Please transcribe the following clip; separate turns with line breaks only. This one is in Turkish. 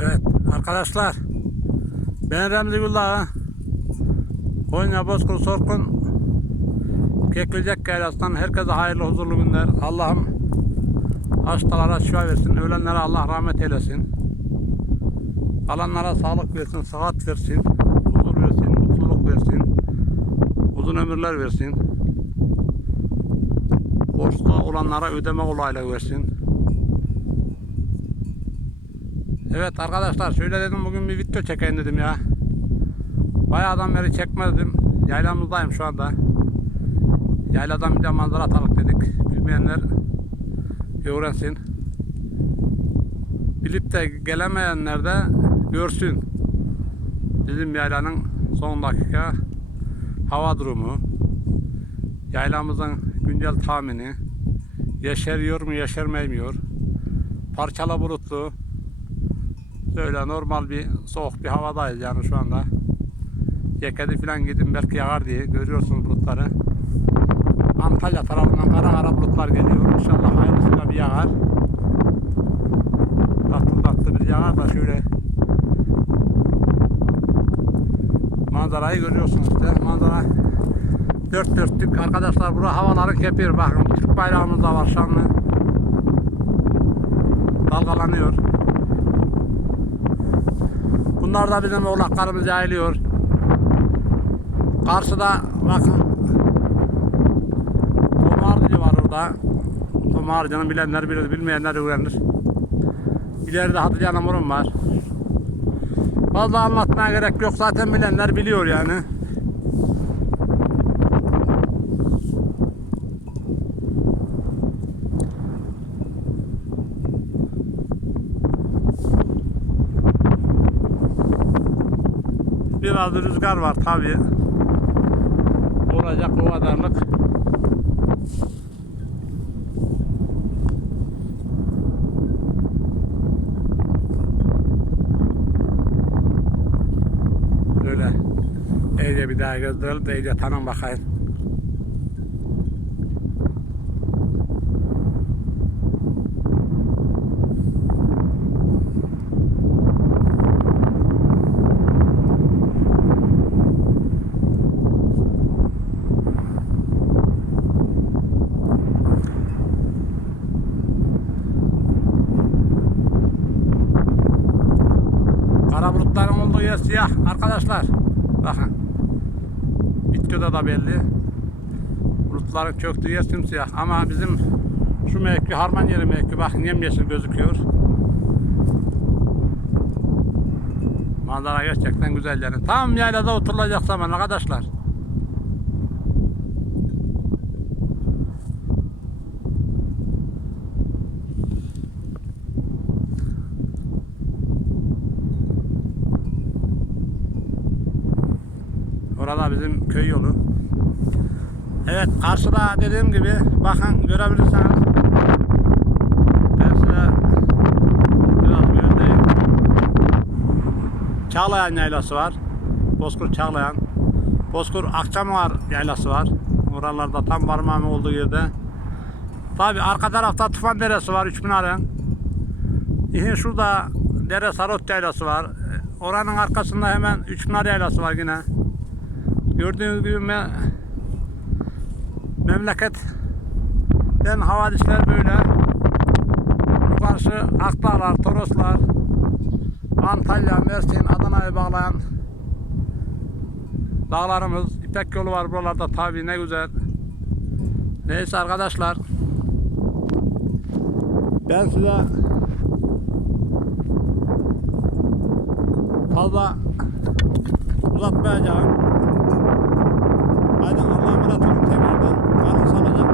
Evet arkadaşlar. Ben Remzi Güldağı Konya Bozkır Sorkun. Keklicek Yaylası'ndan herkese hayırlı huzurlu günler. Allah'ım hastalara şifa versin ölenlere Allah rahmet eylesin. Alanlara sağlık versin sıhhat versin huzur versin mutluluk versin uzun ömürler versin. Borçlu olanlara ödeme kolaylığı versin Evet arkadaşlar şöyle dedim bugün bir video çekeyim dedim ya. Bayağıdan beri çekmedim. Yaylamızdayım şu anda. Yayladan bir de manzara atalım dedik. Bilmeyenler öğrensin. Bilip de gelemeyenler de görsün. Bizim yaylanın son dakika hava durumu. Yaylamızın güncel tahmini. Yeşeriyor mu yeşermeymiyor. Parçalı bulutlu. Böyle normal bir soğuk bir havadayız yani şu anda. Ceketi falan gidin belki yağar diye görüyorsunuz bulutları. Antalya tarafından kara kara bulutlar geliyor. İnşallah hayırlısıyla bir yağar. Tatlı tatlı bir yağar da şöyle manzarayı görüyorsunuz işte. Manzara dört dörtlük arkadaşlar. Bura havaların kepir bakın. Türk bayrağımız da var şanlı. Dalgalanıyor. Bunlar da bizim oğlaklarımız yayılıyor. Karşıda bakın Tomarcı var orada. Tomarcı'nın bilenler bilir, bilmeyenler öğrenir. İleride Hatice Namur'un var. Fazla anlatmaya gerek yok. Zaten bilenler biliyor yani. Biraz rüzgar var tabi. Olacak o kadarlık. Böyle iyice bir daha gösterelim de iyice tanın bakayım. Kara bulutların olduğu yer siyah arkadaşlar. Bakın. Videoda da belli. Bulutların çöktüğü yer simsiyah. Ama bizim şu mevki harman yeri mevki bakın yemyeşil gözüküyor. Manzara gerçekten güzel yani. Tam yaylada oturulacak zaman arkadaşlar. Orada bizim köy yolu. Evet karşıda dediğim gibi bakın görebilirsiniz. Ben size biraz göstereyim. Çağlayan yaylası var. Bozkır Çağlayan. Bozkır Akçamar yaylası var. Oralarda tam parmağım olduğu yerde. Tabi arka tarafta Tufan Deresi var 3000 aren. Yine şurada Dere Sarot yaylası var. Oranın arkasında hemen Üçpınar yaylası var yine. Gördüğünüz gibi me memleketten havadisler böyle. Karşı Akdağlar, Toroslar, Antalya, Mersin, Adana'yı bağlayan dağlarımız. İpek yolu var buralarda tabi ne güzel. Neyse arkadaşlar. Ben size fazla uzatmayacağım. Haydi Allah'a emanet olun tekrardan. Kalın sağlıcakla.